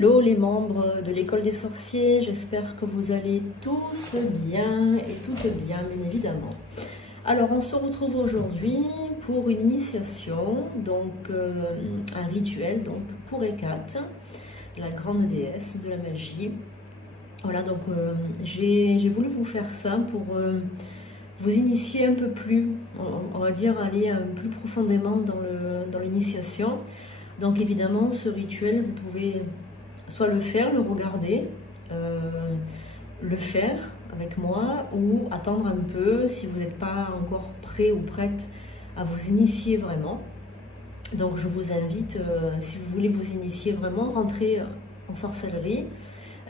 Hello les membres de l'école des sorciers, j'espère que vous allez tous bien et toutes bien évidemment. Alors on se retrouve aujourd'hui pour une initiation, donc un rituel donc pour Hécate, la grande déesse de la magie. Voilà, donc j'ai voulu vous faire ça pour vous initier un peu plus, on va dire aller plus profondément dans l'initiation. Donc évidemment ce rituel vous pouvez soit le faire, le regarder, le faire avec moi ou attendre un peu si vous n'êtes pas encore prêt ou prête à vous initier vraiment. Donc je vous invite, si vous voulez vous initier vraiment, rentrer en sorcellerie,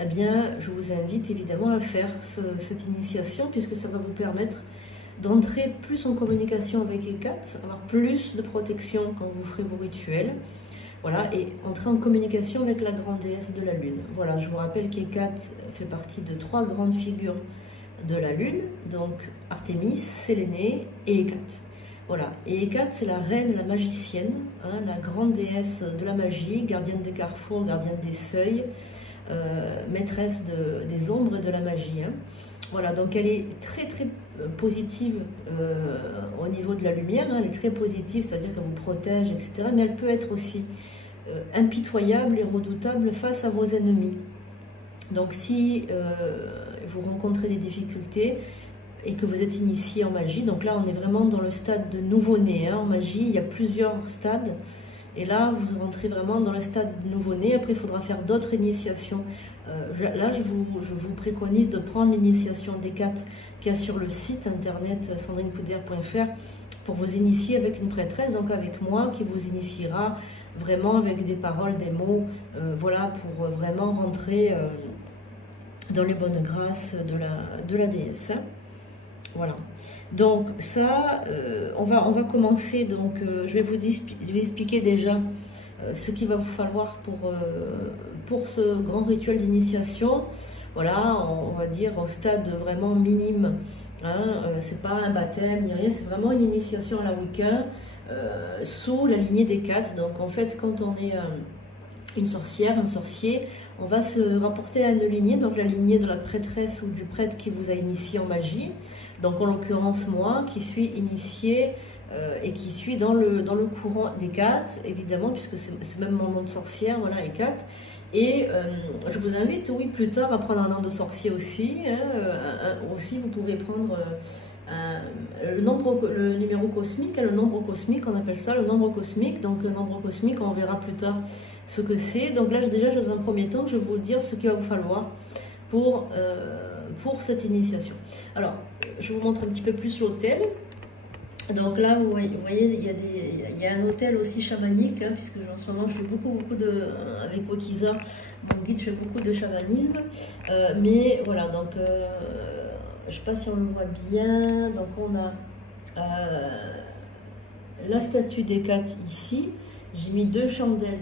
eh bien je vous invite évidemment à faire cette initiation puisque ça va vous permettre d'entrer plus en communication avec Hécate, avoir plus de protection quand vous ferez vos rituels. Voilà, et entrer en communication avec la grande déesse de la Lune. Voilà, je vous rappelle qu'Hécate fait partie de 3 grandes figures de la Lune, donc Artémis, Sélénée et Hécate. Voilà, et Hécate, c'est la reine, la magicienne, hein, la grande déesse de la magie, gardienne des carrefours, gardienne des seuils, maîtresse des ombres et de la magie. Hein. Voilà, donc elle est très positive au niveau de la lumière, hein, elle est très positive, c'est-à-dire qu'elle vous protège, etc. Mais elle peut être aussi impitoyable et redoutable face à vos ennemis. Donc si vous rencontrez des difficultés et que vous êtes initié en magie, donc là on est vraiment dans le stade de nouveau-né, hein, en magie il y a plusieurs stades. Et là, vous rentrez vraiment dans le stade nouveau-né. Après, il faudra faire d'autres initiations. Là, je vous préconise de prendre l'initiation d'Hécate qu'il y a sur le site internet sandrinepoudère.fr pour vous initier avec une prêtresse, donc avec moi, qui vous initiera vraiment avec des paroles, des mots, voilà, pour vraiment rentrer dans les bonnes grâces de la déesse. Voilà, donc ça, on va commencer, donc je vais vous expliquer déjà ce qu'il va vous falloir pour ce grand rituel d'initiation. Voilà, on va dire au stade vraiment minime, hein, c'est pas un baptême ni rien, c'est vraiment une initiation à la Wicca sous la lignée d'Hécate. Donc en fait, quand on est une sorcière, un sorcier, on va se rapporter à une lignée, donc la lignée de la prêtresse ou du prêtre qui vous a initié en magie. Donc en l'occurrence moi qui suis initiée et qui suis dans le courant d'Hécate, évidemment, puisque c'est même mon nom de sorcière, voilà, Hécate. Et je vous invite, oui, plus tard à prendre un nom de sorcier aussi. Hein, aussi, vous pouvez prendre le numéro cosmique, le nombre cosmique, on appelle ça le nombre cosmique. Donc le nombre cosmique, on verra plus tard ce que c'est. Donc là, déjà, dans un premier temps, je vais vous dire ce qu'il va vous falloir pour cette initiation. Alors, je vous montre un petit peu plus l'hôtel. Donc là, vous voyez, il y a un hôtel aussi chamanique, hein, puisque en ce moment, je fais beaucoup avec Wakiza, mon guide, je fais beaucoup de chamanisme. Mais voilà, donc, je ne sais pas si on le voit bien. Donc, on a la statue d'Hécate ici. J'ai mis 2 chandelles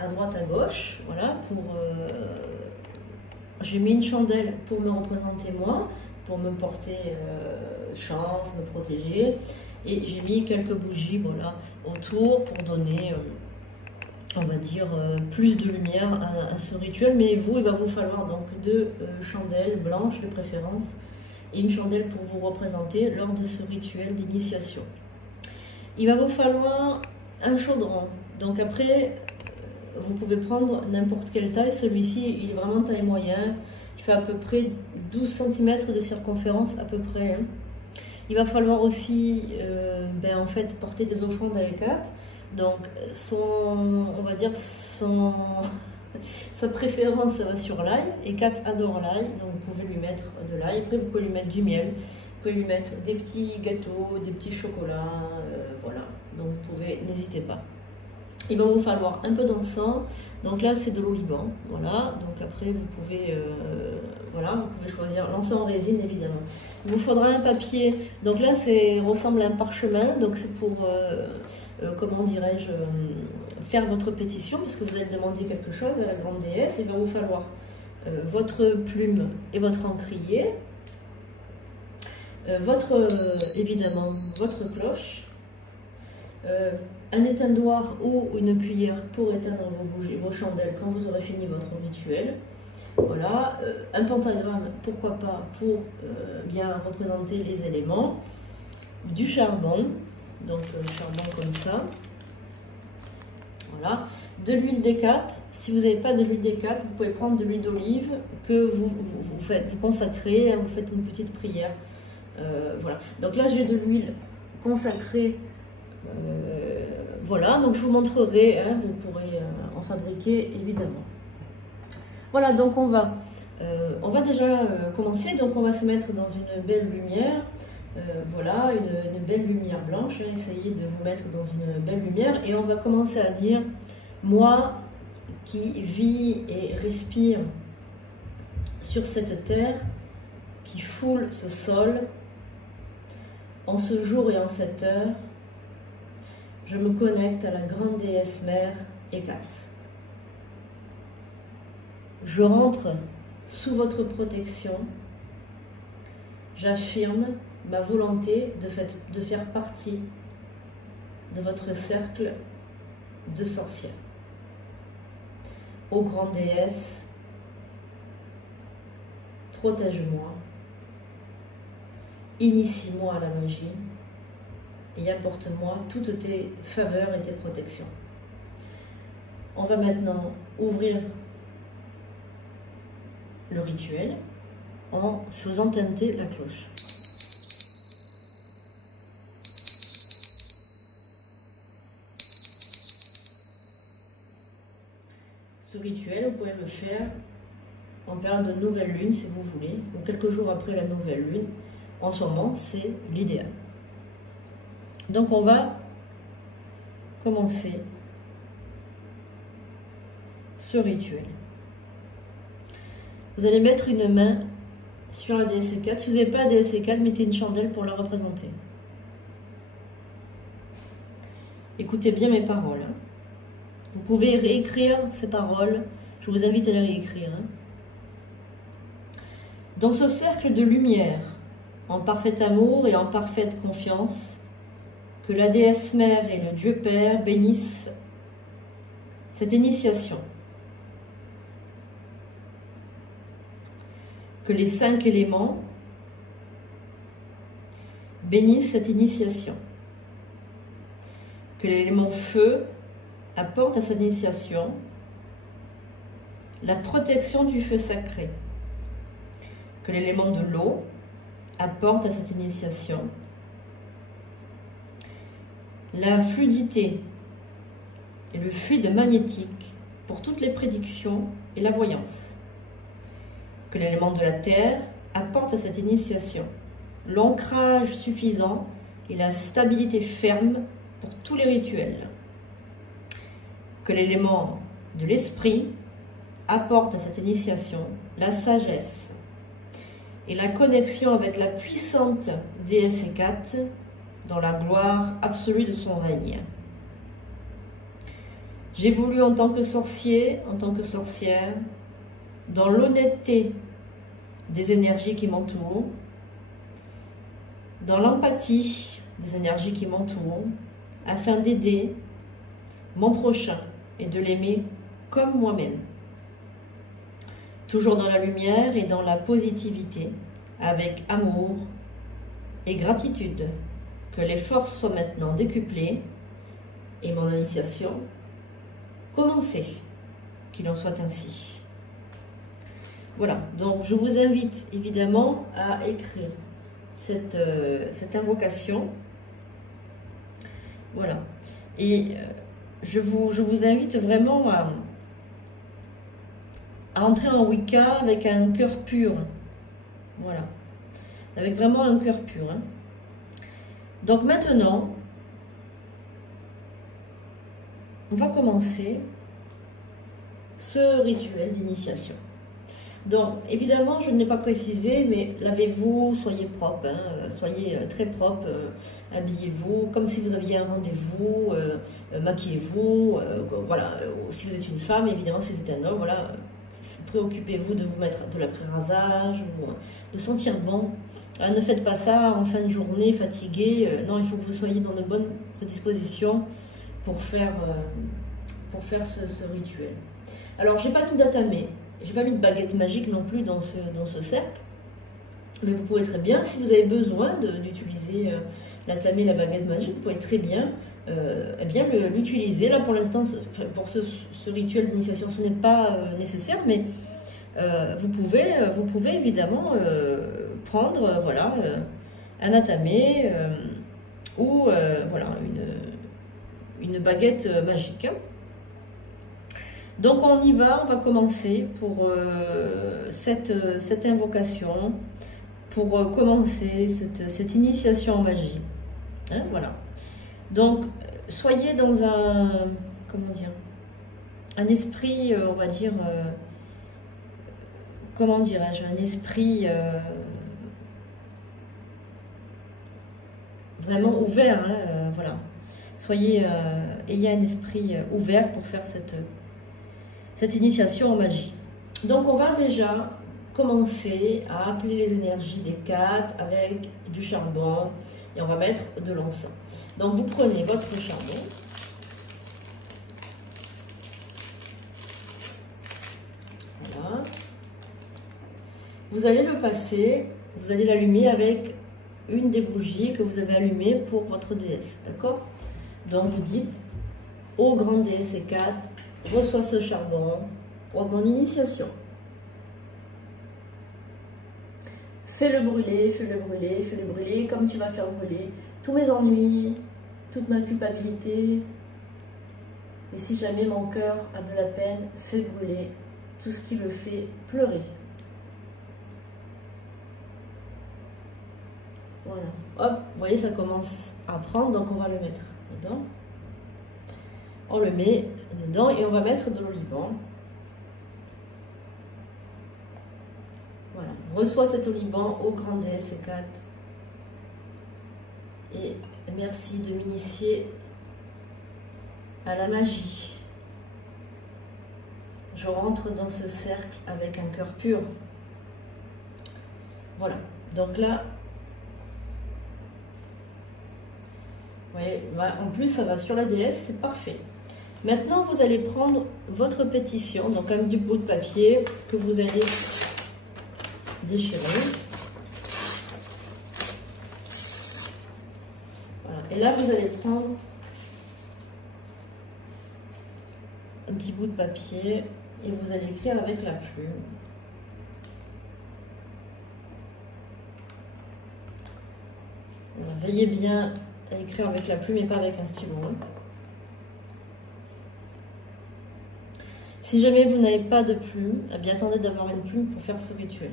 à droite, à gauche. Voilà, j'ai mis une chandelle pour me représenter moi, pour me porter chance, me protéger. Et j'ai mis quelques bougies, voilà, autour pour donner, on va dire, plus de lumière à ce rituel. Mais vous, il va vous falloir donc 2 chandelles blanches de préférence et une chandelle pour vous représenter lors de ce rituel d'initiation. Il va vous falloir un chaudron. Donc après, vous pouvez prendre n'importe quelle taille. Celui-ci, il est vraiment taille moyenne. Il fait à peu près 12 cm de circonférence, à peu près. Hein. Il va falloir aussi, en fait, porter des offrandes à Hécate. Donc, on va dire, sa préférence, ça va sur l'ail. Hécate adore l'ail, donc vous pouvez lui mettre de l'ail. Après, vous pouvez lui mettre du miel. Vous pouvez lui mettre des petits gâteaux, des petits chocolats, voilà. Donc, vous pouvez, n'hésitez pas. Il va vous falloir un peu d'encens, donc là c'est de l'oliban, voilà, donc après vous pouvez, voilà, vous pouvez choisir l'encens en résine évidemment. Il vous faudra un papier, donc là ressemble à un parchemin, donc c'est pour, comment dirais-je, faire votre pétition, parce que vous allez demander quelque chose à la grande déesse. Il va vous falloir votre plume et votre encrier, évidemment votre cloche, un éteindre ou une cuillère pour éteindre vos chandelles quand vous aurez fini votre rituel. Voilà, un pentagramme, pourquoi pas, pour bien représenter les éléments. Du charbon, donc charbon comme ça. Voilà, de l'huile D4. Si vous n'avez pas de l'huile D4, vous pouvez prendre de l'huile d'olive que vous consacrez, hein, vous faites une petite prière. Voilà, donc là j'ai de l'huile consacrée. Voilà, donc je vous montrerai, hein, vous pourrez en fabriquer évidemment. Voilà, donc on va déjà commencer. Donc on va se mettre dans une belle lumière. Voilà, une belle lumière blanche. Hein, essayez de vous mettre dans une belle lumière. Et on va commencer à dire, moi qui vis et respire sur cette terre, qui foule ce sol, en ce jour et en cette heure, je me connecte à la grande déesse mère Hécate. Je rentre sous votre protection. J'affirme ma volonté de faire partie de votre cercle de sorcières. Ô grande déesse, protège-moi, initie-moi à la magie et apporte-moi toutes tes faveurs et tes protections. On va maintenant ouvrir le rituel en faisant tinter la cloche. Ce rituel, vous pouvez le faire en période de nouvelle lune si vous voulez, ou quelques jours après la nouvelle lune. En ce moment, c'est l'idéal. Donc on va commencer ce rituel. Vous allez mettre une main sur la déesse Hécate. Si vous n'avez pas la déesse Hécate, mettez une chandelle pour la représenter. Écoutez bien mes paroles. Hein. Vous pouvez réécrire ces paroles. Je vous invite à les réécrire. Hein. Dans ce cercle de lumière, en parfait amour et en parfaite confiance, que la déesse mère et le Dieu Père bénissent cette initiation. Que les 5 éléments bénissent cette initiation. Que l'élément feu apporte à cette initiation la protection du feu sacré. Que l'élément de l'eau apporte à cette initiation la fluidité et le fluide magnétique pour toutes les prédictions et la voyance. Que l'élément de la terre apporte à cette initiation l'ancrage suffisant et la stabilité ferme pour tous les rituels. Que l'élément de l'esprit apporte à cette initiation la sagesse et la connexion avec la puissante déesse Hécate dans la gloire absolue de son règne. J'évolue en tant que sorcier, en tant que sorcière, dans l'honnêteté des énergies qui m'entourent, dans l'empathie des énergies qui m'entourent, afin d'aider mon prochain et de l'aimer comme moi-même. Toujours dans la lumière et dans la positivité, avec amour et gratitude. Que les forces soient maintenant décuplées et mon initiation commencée. Qu'il en soit ainsi. Voilà, donc je vous invite évidemment à écrire cette invocation. Voilà. Et je vous invite vraiment à entrer en Wicca avec un cœur pur. Voilà. Avec vraiment un cœur pur. Hein. Donc maintenant, on va commencer ce rituel d'initiation. Donc, évidemment, je ne l'ai pas précisé, mais lavez-vous, soyez propre, hein, soyez très propre, habillez-vous comme si vous aviez un rendez-vous, maquillez-vous, voilà. Si vous êtes une femme, évidemment, si vous êtes un homme, voilà, préoccupez-vous de vous mettre de l'après-rasage, ou de sentir bon. Ne faites pas ça en fin de journée, fatigué. Non, il faut que vous soyez dans de bonnes dispositions pour faire ce rituel. Alors, j'ai pas mis d'atame, j'ai pas mis de baguette magique non plus dans ce cercle. Mais vous pouvez très bien, si vous avez besoin d'utiliser l'atame, la baguette magique, vous pouvez très bien, l'utiliser. Là, pour l'instant, pour ce rituel d'initiation, ce n'est pas nécessaire, mais vous pouvez évidemment prendre un atame ou voilà, une baguette magique. Donc on y va, on va commencer pour cette invocation, pour commencer cette initiation en magie. Hein, voilà. Donc soyez dans un esprit, on va dire, comment dirais-je, un esprit vraiment ouvert, hein, voilà. Ayez un esprit ouvert pour faire cette initiation en magie. Donc on va déjà commencer à appeler les énergies des 4 avec du charbon et on va mettre de l'encens. Donc vous prenez votre charbon. Voilà. Vous allez le passer, vous allez l'allumer avec une des bougies que vous avez allumées pour votre déesse, d'accord? Donc vous dites, ô grande déesse Hécate, reçois ce charbon pour mon initiation. Fais-le brûler, fais-le brûler, fais-le brûler, comme tu vas faire brûler tous mes ennuis, toute ma culpabilité. Et si jamais mon cœur a de la peine, fais brûler tout ce qui me fait pleurer. Voilà. Hop, vous voyez, ça commence à prendre, donc on va le mettre dedans. On le met dedans et on va mettre de l'oliban. Voilà. Reçois cet oliban, ô grande déesse Hécate. Et merci de m'initier à la magie. Je rentre dans ce cercle avec un cœur pur. Voilà. Donc là, vous voyez, en plus ça va sur la déesse, c'est parfait. Maintenant, vous allez prendre votre pétition, donc un petit bout de papier que vous allez déchirer. Voilà. Et là, vous allez prendre un petit bout de papier et vous allez écrire avec la plume. Voilà. Veillez bien à écrire avec la plume et pas avec un stylo. Si jamais vous n'avez pas de plume, eh bien attendez d'avoir une plume pour faire ce rituel.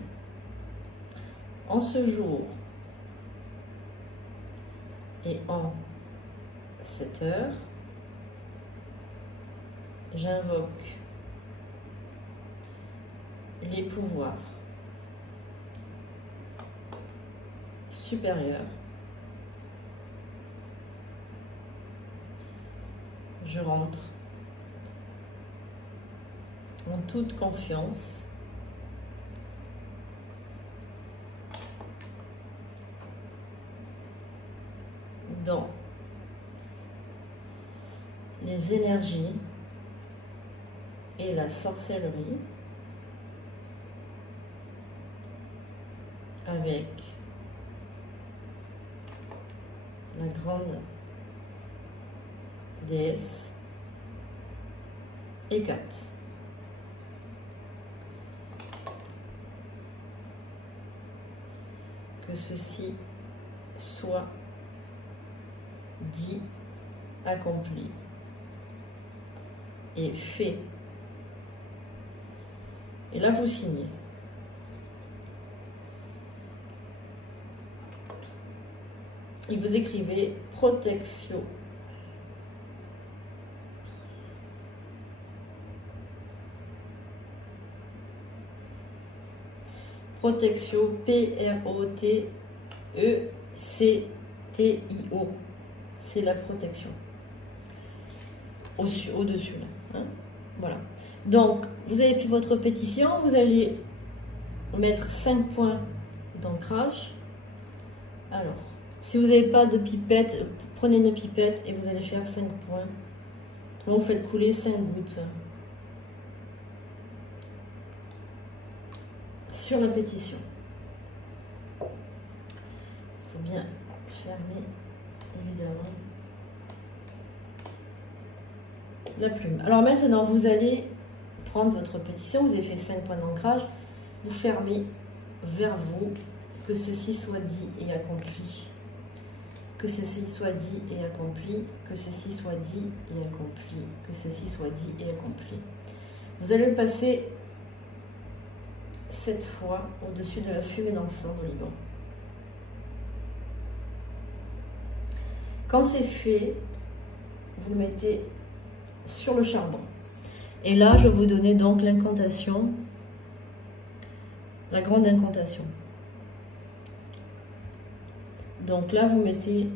En ce jour et en cette heure, j'invoque les pouvoirs supérieurs. Je rentre en toute confiance dans les énergies et la sorcellerie avec la grande déesse Hécate. Que ceci soit dit, accompli et fait. Et là, vous signez. Et vous écrivez protection. Protection, P-R-O-T-E-C-T-I-O. C'est la protection. Au-dessus, là. Hein? Voilà. Donc, vous avez fait votre pétition, vous allez mettre 5 points d'ancrage. Alors, si vous n'avez pas de pipette, prenez une pipette et vous allez faire 5 points. Donc, vous faites couler 5 gouttes sur la pétition. Il faut bien fermer, évidemment, la plume. Alors maintenant, vous allez prendre votre pétition, vous avez fait 5 points d'ancrage, vous fermez vers vous, que ceci soit dit et accompli, que ceci soit dit et accompli, que ceci soit dit et accompli, que ceci soit dit et accompli. Vous allez le passer 7 fois au-dessus de la fumée d'encens d'oliban. Quand c'est fait, vous le mettez sur le charbon. Et là, je vais vous donner donc l'incantation, la grande incantation. Donc là, vous mettez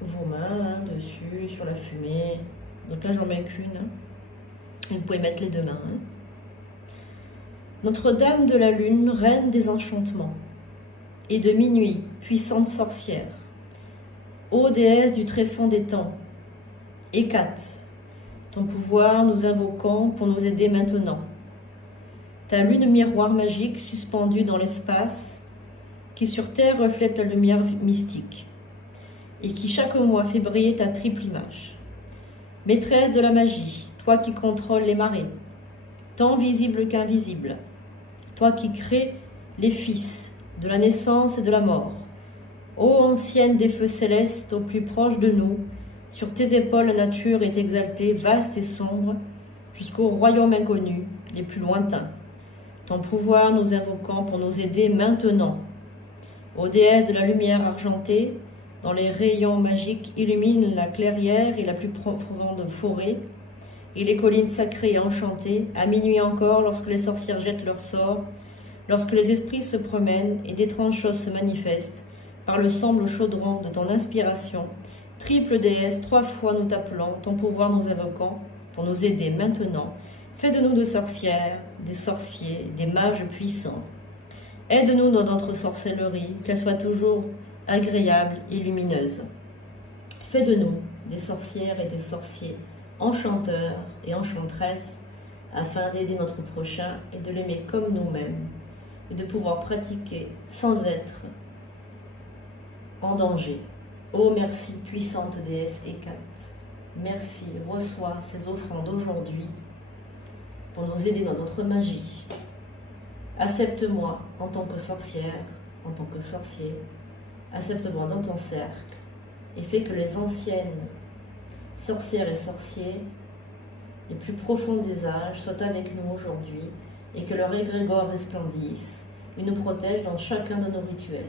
vos mains dessus, sur la fumée. Donc là, j'en mets qu'une. Et vous pouvez mettre les 2 mains. Notre-Dame de la Lune, reine des enchantements, et de minuit, puissante sorcière, ô déesse du tréfonds des temps, Hécate, ton pouvoir nous invoquons pour nous aider maintenant. Ta lune miroir magique suspendue dans l'espace, qui sur terre reflète la lumière mystique, et qui chaque mois fait briller ta triple image. Maîtresse de la magie, toi qui contrôles les marées, tant visible qu'invisible, toi qui crées les fils de la naissance et de la mort, ô ancienne des feux célestes au plus proche de nous, sur tes épaules la nature est exaltée, vaste et sombre, jusqu'aux royaumes inconnus, les plus lointains. Ton pouvoir nous invoquant pour nous aider maintenant. Ô déesse de la lumière argentée, dans les rayons magiques illumine la clairière et la plus profonde forêt, et les collines sacrées et enchantées, à minuit encore, lorsque les sorcières jettent leur sort, lorsque les esprits se promènent et d'étranges choses se manifestent, par le sombre chaudron de ton inspiration, triple déesse, 3 fois nous t'appelons, ton pouvoir nous invoquant, pour nous aider maintenant. Fais de nous des sorcières, des sorciers, des mages puissants. Aide-nous dans notre sorcellerie, qu'elle soit toujours agréable et lumineuse. Fais de nous des sorcières et des sorciers, enchanteurs et enchantresses, afin d'aider notre prochain et de l'aimer comme nous-mêmes, et de pouvoir pratiquer sans être en danger. Ô merci, puissante déesse Hécate. Merci, reçois ces offrandes aujourd'hui pour nous aider dans notre magie. Accepte-moi en tant que sorcière, en tant que sorcier. Accepte-moi dans ton cercle et fais que les anciennes sorcières et sorciers, les plus profonds des âges, soient avec nous aujourd'hui et que leur égrégore resplendisse et nous protège dans chacun de nos rituels.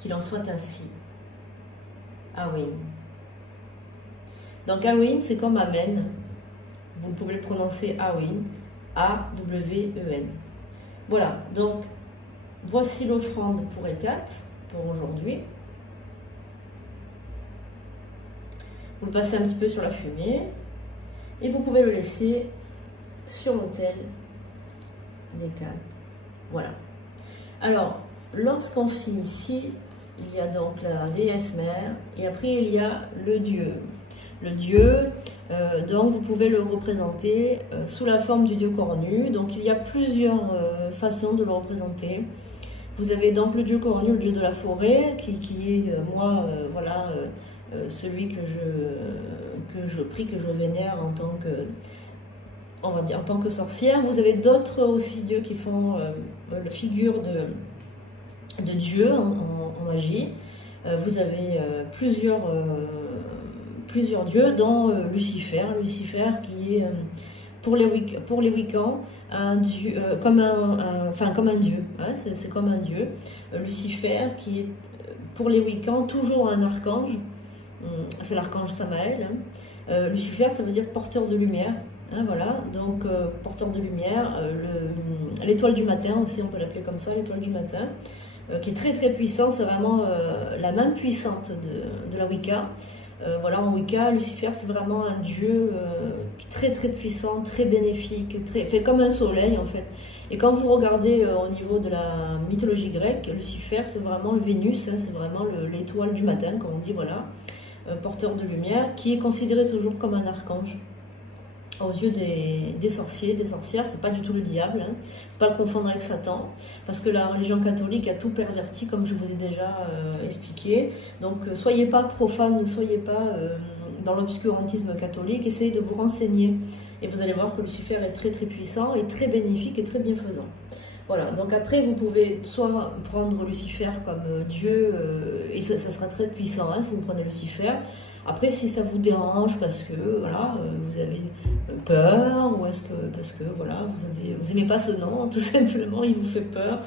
Qu'il en soit ainsi. Awin. Donc Awin, c'est comme Amen. Vous pouvez le prononcer Awin. A-W-E-N. Voilà, donc voici l'offrande pour Hécate, pour aujourd'hui. Vous le passez un petit peu sur la fumée et vous pouvez le laisser sur l'autel d'Hécate. Voilà. Alors, lorsqu'on finit ici, il y a donc la déesse mère et après il y a le dieu. Le dieu, donc vous pouvez le représenter sous la forme du dieu cornu. Donc il y a plusieurs façons de le représenter. Vous avez donc le dieu cornu, le dieu de la forêt, qui est moi, voilà, celui que je prie, que je vénère en tant que, on va dire, en tant que sorcière. Vous avez d'autres aussi dieux qui font la figure de dieu en magie. Vous avez plusieurs dieux, dont Lucifer. Lucifer qui est pour les Wiccans un dieu, comme un dieu. Hein, c'est comme un dieu. Lucifer qui est pour les Wiccans toujours un archange. C'est l'archange Samaël. Hein. Lucifer, ça veut dire porteur de lumière. Hein, voilà, donc porteur de lumière. L'étoile du matin aussi, on peut l'appeler comme ça, l'étoile du matin. qui est très très puissant. C'est vraiment la main puissante de la Wicca. Voilà, en Wicca, Lucifer, c'est vraiment un dieu qui est très très puissant, très bénéfique, fait comme un soleil en fait. Et quand vous regardez au niveau de la mythologie grecque, Lucifer, c'est vraiment le Vénus, hein, c'est vraiment l'étoile du matin, comme on dit, voilà, porteur de lumière, qui est considéré toujours comme un archange. Aux yeux des sorciers, des sorcières, c'est pas du tout le diable, hein. Faut pas le confondre avec Satan, parce que la religion catholique a tout perverti, comme je vous ai déjà expliqué. Donc soyez pas profanes, ne soyez pas dans l'obscurantisme catholique, essayez de vous renseigner, et vous allez voir que Lucifer est très très puissant, et très bénéfique, et très bienfaisant. Voilà, donc après vous pouvez soit prendre Lucifer comme Dieu, et ça sera très puissant, hein, si vous prenez Lucifer. Après, si ça vous dérange parce que voilà, vous avez peur, ou est-ce que parce que voilà, vous aimez pas ce nom, tout simplement, il vous fait peur,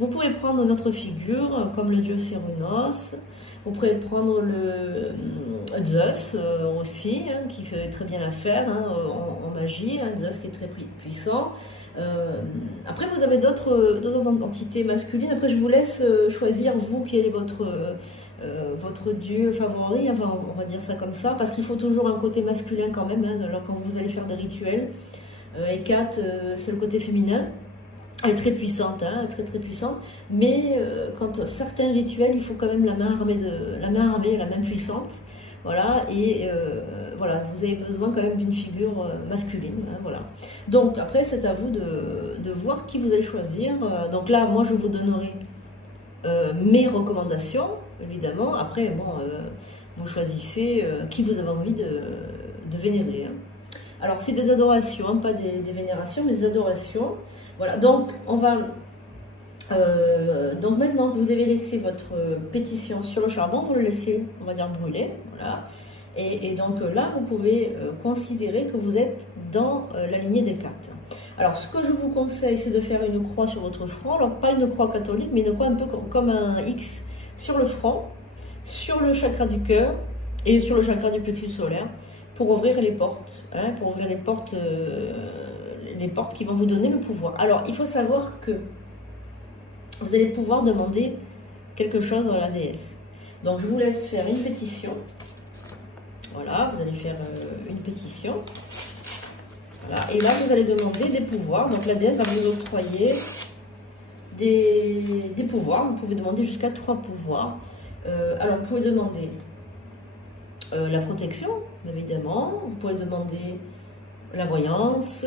vous pouvez prendre notre figure comme le dieu Cernunnos. Vous pouvez prendre le Zeus aussi, hein, qui fait très bien l'affaire hein, en magie, hein, Zeus qui est très puissant. Après, vous avez d'autres entités masculines. Après, je vous laisse choisir, vous, quel est votre dieu favori, enfin, on va dire ça comme ça, parce qu'il faut toujours un côté masculin quand même, hein, alors quand vous allez faire des rituels. Hécate, c'est le côté féminin. Elle est très puissante, hein, très très puissante, mais quand certains rituels, il faut quand même la main armée, la main puissante, voilà, et voilà, vous avez besoin quand même d'une figure masculine, hein, voilà. Donc après, c'est à vous de voir qui vous allez choisir. Donc là, moi, je vous donnerai mes recommandations, évidemment. Après, bon, vous choisissez qui vous avez envie de vénérer, hein. Alors, c'est des adorations, hein, pas des vénérations, mais des adorations. Voilà, donc on va. Donc maintenant que vous avez laissé votre pétition sur le charbon, vous le laissez, on va dire, brûler. Voilà. Et donc là, vous pouvez considérer que vous êtes dans la lignée d'Hécate. Alors, ce que je vous conseille, c'est de faire une croix sur votre front. Alors, pas une croix catholique, mais une croix un peu comme un X sur le front, sur le chakra du cœur et sur le chakra du plexus solaire, pour ouvrir les portes, hein, pour ouvrir les portes qui vont vous donner le pouvoir. Alors, il faut savoir que vous allez pouvoir demander quelque chose à la déesse. Donc, je vous laisse faire une pétition. Voilà, vous allez faire une pétition. Voilà, et là, vous allez demander des pouvoirs. Donc, la déesse va vous octroyer des pouvoirs. Vous pouvez demander jusqu'à 3 pouvoirs. Alors, vous pouvez demander la protection, évidemment. Vous pouvez demander la voyance,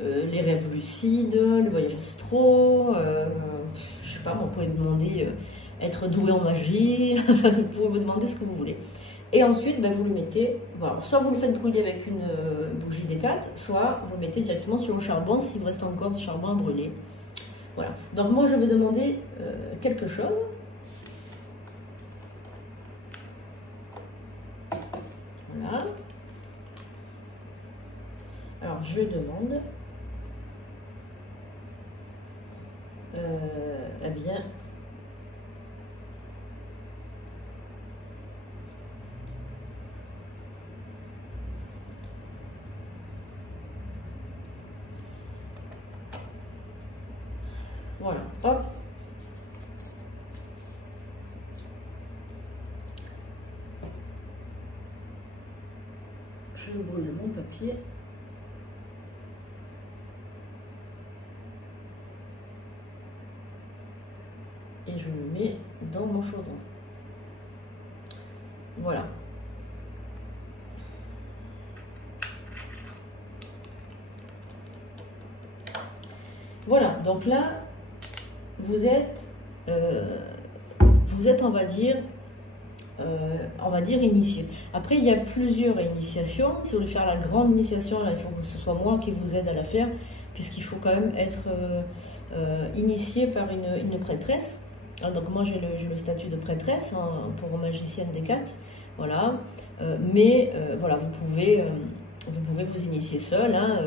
les rêves lucides, le voyage astro. Je sais pas, vous pouvez demander être doué en magie. Vous pouvez vous demander ce que vous voulez. Et ensuite, ben, vous le mettez, voilà, soit vous le faites brûler avec une bougie d'Hécate, soit vous le mettez directement sur le charbon s'il vous reste encore du charbon à brûler. Voilà. Donc moi, je vais demander quelque chose. Voilà. Alors, je demande, eh bien, voilà, hop. Je brûle mon papier. Et je le mets dans mon chaudron. Voilà. Voilà, donc là, vous êtes, on va dire, initié. Après, il y a plusieurs initiations. Si vous voulez faire la grande initiation, là, il faut que ce soit moi qui vous aide à la faire, puisqu'il faut quand même être initié par une prêtresse. Alors, donc moi, j'ai le statut de prêtresse, hein, pour magicienne d'Hécate. Voilà. Voilà, vous pouvez vous initier seul, hein,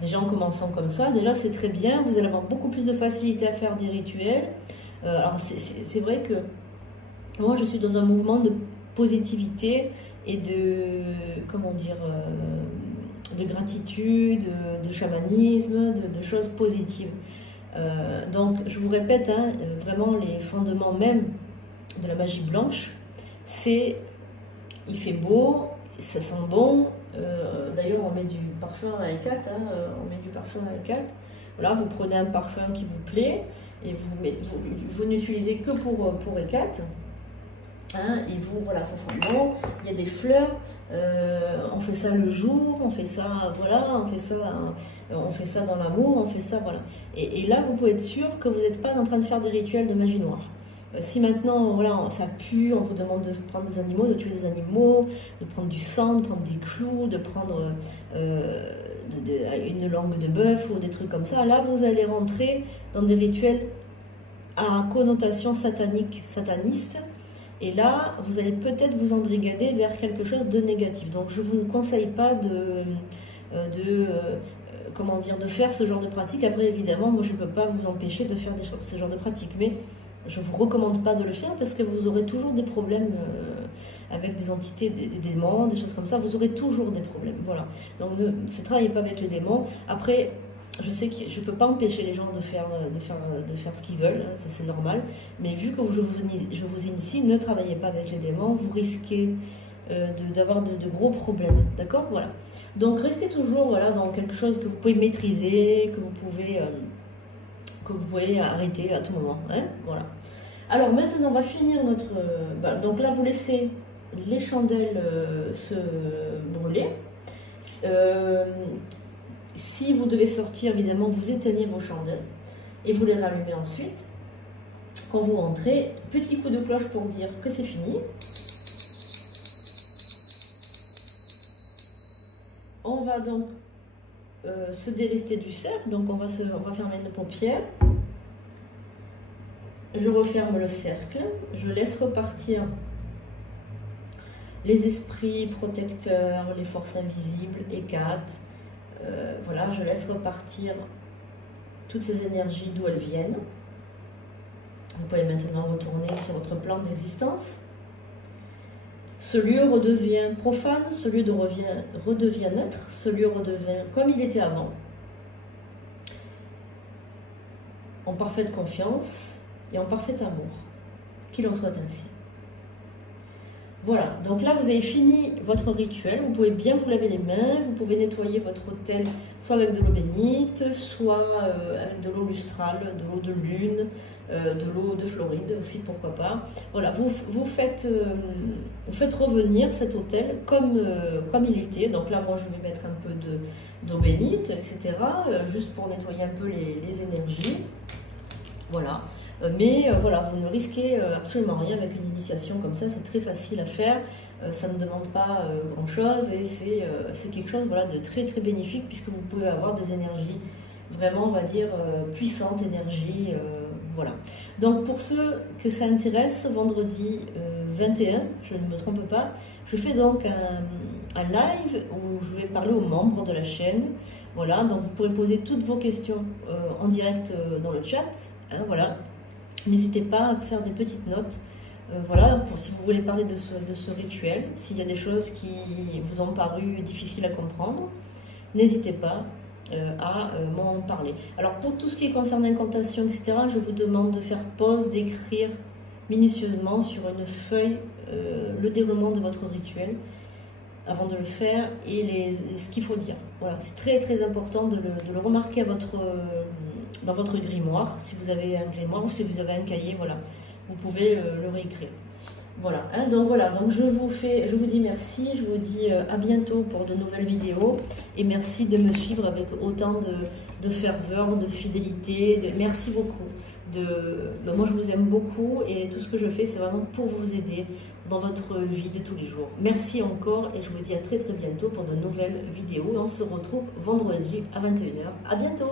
déjà en commençant comme ça. Déjà, c'est très bien. Vous allez avoir beaucoup plus de facilité à faire des rituels. Alors, c'est vrai que moi, je suis dans un mouvement de positivité et de, comment dire, de gratitude, de chamanisme, de choses positives. Donc je vous répète, hein, vraiment les fondements même de la magie blanche, c'est il fait beau, ça sent bon. D'ailleurs on met du parfum à E4, hein, on met du parfum à E4. Voilà, vous prenez un parfum qui vous plaît et vous n'utilisez que pour E4. Hein, et vous, voilà, ça sent bon, il y a des fleurs, on fait ça le jour, on fait ça, voilà, on fait ça dans l'amour, on fait ça, voilà. Et là, vous pouvez être sûr que vous n'êtes pas en train de faire des rituels de magie noire. Si maintenant, voilà, ça pue, on vous demande de prendre des animaux, de tuer des animaux, de prendre du sang, de prendre des clous, de prendre une langue de bœuf ou des trucs comme ça, là, vous allez rentrer dans des rituels à connotation satanique, sataniste. Et là, vous allez peut-être vous embrigader vers quelque chose de négatif. Donc, je ne vous conseille pas comment dire, de faire ce genre de pratique. Après, évidemment, moi, je ne peux pas vous empêcher de faire ce genre de pratique. Mais je ne vous recommande pas de le faire parce que vous aurez toujours des problèmes avec des entités, des démons, des choses comme ça. Vous aurez toujours des problèmes. Voilà. Donc, ne travaillez pas avec les démons. Après, je sais que je ne peux pas empêcher les gens de faire ce qu'ils veulent, hein, ça c'est normal, mais vu que je vous initie, ne travaillez pas avec les démons, vous risquez d'avoir de gros problèmes, d'accord? Voilà. Donc restez toujours voilà, dans quelque chose que vous pouvez maîtriser, que vous pouvez arrêter à tout moment, hein? Voilà. Alors maintenant, on va finir notre... donc là, vous laissez les chandelles se brûler. Si vous devez sortir, évidemment, vous éteignez vos chandelles et vous les rallumez ensuite. Quand vous rentrez, petit coup de cloche pour dire que c'est fini. On va donc se délester du cercle, donc on va fermer nos paupières. Je referme le cercle, je laisse repartir les esprits protecteurs, les forces invisibles, écates. Voilà, je laisse repartir toutes ces énergies d'où elles viennent. Vous pouvez maintenant retourner sur votre plan d'existence. Ce lieu redevient profane, ce lieu redevient neutre, ce lieu redevient comme il était avant. En parfaite confiance et en parfait amour. Qu'il en soit ainsi. Voilà, donc là vous avez fini votre rituel, vous pouvez bien vous laver les mains, vous pouvez nettoyer votre autel soit avec de l'eau bénite, soit avec de l'eau lustrale, de l'eau de lune, de l'eau de Floride aussi, pourquoi pas. Voilà, vous faites revenir cet autel comme il était. Donc là moi je vais mettre un peu d'eau bénite, etc. Juste pour nettoyer un peu les énergies. Voilà. Mais voilà, vous ne risquez absolument rien avec une initiation comme ça, c'est très facile à faire, ça ne demande pas grand chose et c'est quelque chose voilà, de très très bénéfique puisque vous pouvez avoir des énergies vraiment, on va dire, puissantes, énergies, voilà. Donc pour ceux que ça intéresse, vendredi 21, je ne me trompe pas, je fais donc un live où je vais parler aux membres de la chaîne, voilà, donc vous pourrez poser toutes vos questions en direct dans le chat, hein, voilà. N'hésitez pas à faire des petites notes, voilà, si vous voulez parler de ce rituel, s'il y a des choses qui vous ont paru difficiles à comprendre, n'hésitez pas à m'en parler. Alors pour tout ce qui concerne l'incantation, etc., je vous demande de faire pause, d'écrire minutieusement sur une feuille le déroulement de votre rituel avant de le faire et ce qu'il faut dire. Voilà, c'est très très important de le remarquer dans votre grimoire, si vous avez un grimoire ou si vous avez un cahier, voilà, vous pouvez le réécrire. Voilà, hein, donc voilà, donc je vous dis merci, je vous dis à bientôt pour de nouvelles vidéos et merci de me suivre avec autant de ferveur, de fidélité, merci beaucoup. Moi je vous aime beaucoup et tout ce que je fais c'est vraiment pour vous aider dans votre vie de tous les jours. Merci encore et je vous dis à très très bientôt pour de nouvelles vidéos. On se retrouve vendredi à 21 h. À bientôt.